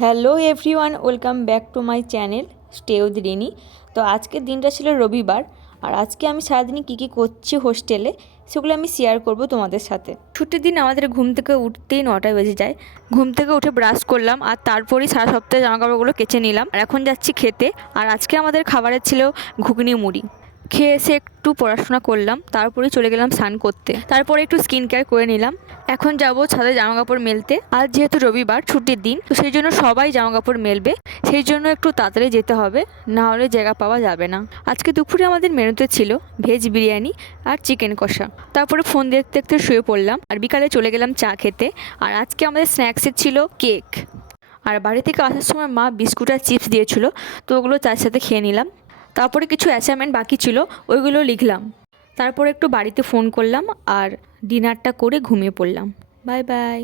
Hello everyone, welcome back to my channel stay with Rini. তো আজকের দিনটা ছিল রবিবার, আর আজকে আমি সারাদিনই কী করছি হোস্টেলে সেগুলো আমি শেয়ার করব তোমাদের সাথে। ছুটির দিন আমাদের ঘুম থেকে উঠতেই 9টা বেজে যায়। ঘুম থেকে উঠে ব্রাশ করলাম, আর তারপরেই সারা সপ্তাহে জামাকাপড়গুলো কেচে নিলাম, আর এখন যাচ্ছি খেতে। আর আজকে আমাদের খাবারের ছিল ঘুগনি মুড়ি। খেয়ে এসে একটু পড়াশোনা করলাম, তারপরে চলে গেলাম স্নান করতে, তারপরে একটু স্কিন কেয়ার করে নিলাম। এখন যাব ছাদে জামাকাপড় মেলতে। আজ যেহেতু রবিবার ছুটির দিন, তো সেই জন্য সবাই জামাকাপড় মেলবে, সেই জন্য একটু তাড়াতাড়ি যেতে হবে, না হলে জায়গা পাওয়া যাবে না। আজকে দুপুরে আমাদের মেনুতে ছিল ভেজ বিরিয়ানি আর চিকেন কষা। তারপরে ফোন দেখতে দেখতে শুয়ে পড়লাম, আর বিকালে চলে গেলাম চা খেতে। আর আজকে আমাদের স্ন্যাক্সে ছিল কেক, আর বাড়ি থেকে আসার সময় মা বিস্কুট আর চিপস দিয়েছিল, তো ওগুলো চায়ের সাথে খেয়ে নিলাম। তারপরে কিছু অ্যাসাইনমেন্ট বাকি ছিল, ওইগুলো লিখলাম। তারপরে একটু বাড়িতে ফোন করলাম, আর ডিনারটা করে ঘুমিয়ে পড়লাম। Bye bye.